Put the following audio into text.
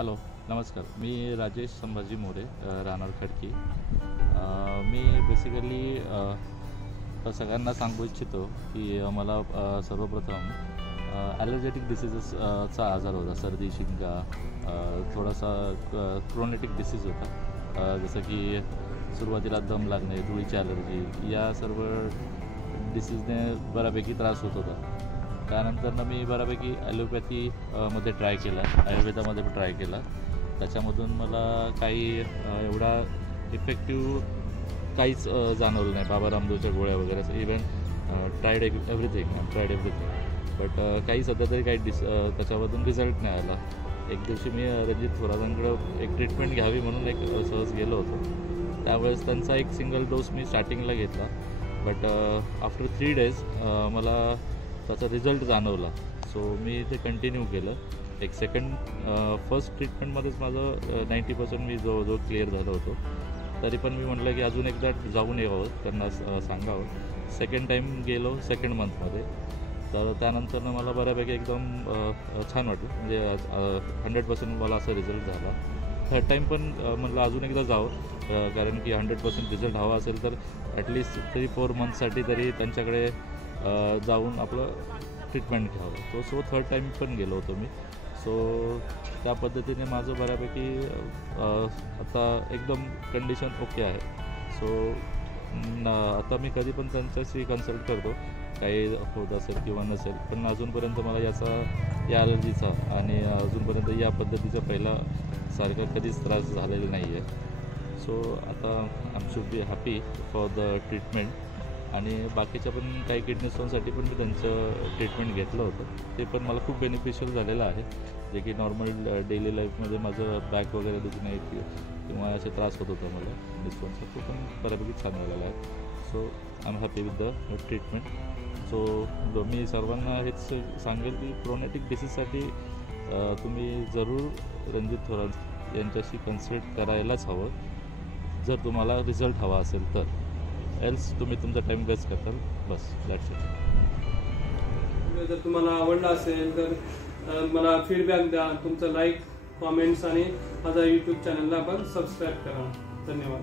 Hello, नमस्कार. मी राजेश संभाजी मोरे, राहणार खडकी. मी basically सगळ्यांना सांगू इच्छितो की मला सर्वप्रथम ॲलर्जेटिक डिसीजेसचा आजार होता. सर्दी, शिंका, थोडासा क्रोनेटिक डिसीज होता. जसं की सुरुवातीला दम लागणे, धुळीची ॲलर्जी, या सर्व डिसीजने बऱ्यापैकी त्रास होत होता. त्यानंतर मी बऱ्यापैकी ॲलोपॅथी मध्ये ट्राय केला, आयुर्वेदामध्ये पण ट्राय केला. त्याच्यामधून मला काही एवढा इफेक्टिव्ह काहीच जाणवलं नाही. बाबा रामदेवच्या गोळ्या वगैरे असं इवन ट्रायड एव्हरीथिंग बट काही सध्या तरी काही त्याच्यामधून रिझल्ट नाही आला. एक दिवशी मी रणजित थोरातांकडं एक ट्रीटमेंट घ्यावी म्हणून एक सहज गेलो होतो. त्यावेळेस त्यांचा एक सिंगल डोस मी स्टार्टिंगला घेतला, बट आफ्टर 3 days मला त्याचा रिझल्ट जाणवला. सो मी ते कंटिन्यू केलं. एक फर्स्ट ट्रीटमेंटमध्येच माझं 90% मी जवळजवळ क्लिअर झालो होतो. तरी पण मी म्हटलं की अजून एकदा जाऊन यावं, त्यांना सांगावं. सेकंड टाईम गेलो 2nd monthमध्ये. तर त्यानंतर मला बऱ्यापैकी एकदम छान वाटलं, म्हणजे 100% मला असा रिझल्ट झाला. थर्ड टाईम पण म्हटलं अजून एकदा जावं, कारण की 100% रिझल्ट हवा असेल तर ॲटलिस्ट 3-4 monthsसाठी तरी त्यांच्याकडे जाऊन आपलं ट्रीटमेंट घ्यावं. सो थर्ड टाईम पण गेलो होतो मी. सो त्या पद्धतीने माझं बऱ्यापैकी आता एकदम कंडिशन ओके आहे. सो आता मी कधी पण त्यांच्याशी कन्सल्ट करतो, काही होत असेल किंवा नसेल. पण अजूनपर्यंत मला या ॲलर्जीचा आणि अजूनपर्यंत या पद्धतीचा पहिल्यासारखा कधीच त्रास झालेला नाही आहे. सो आता I should be happy for the treatment. आणि बाकीच्या पण काही किडनी स्टोनसाठी पण मी त्यांचं ट्रीटमेंट घेतलं होतं. ते पण मला खूप बेनिफिशियल झालेलं आहे. जे की नॉर्मल डेली लाईफमध्ये माझं बॅक वगैरे दुखणे किंवा असे त्रास होत होता मला किडनी स्टोनचा, तो पण बऱ्यापैकी छान झालेला आहे. So I am happy with the treatment. So मी सर्वांना हेच सांगेल की क्रोनेटिक डिसीजसाठी तुम्ही जरूर रणजित थोरात यांच्याशी कन्सल्ट करायलाच हवं, जर तुम्हाला रिझल्ट हवा असेल तर. एल्स तुम्ही तुमचा टाईम वेस्ट करताल. बस, दॅट्स इट. जर तुम्हाला आवडलं असेल तर मला फीडबॅक द्या. तुमचं लाईक, कॉमेंट्स आणि माझा यूट्यूब चॅनलला पण सबस्क्राईब करा. धन्यवाद.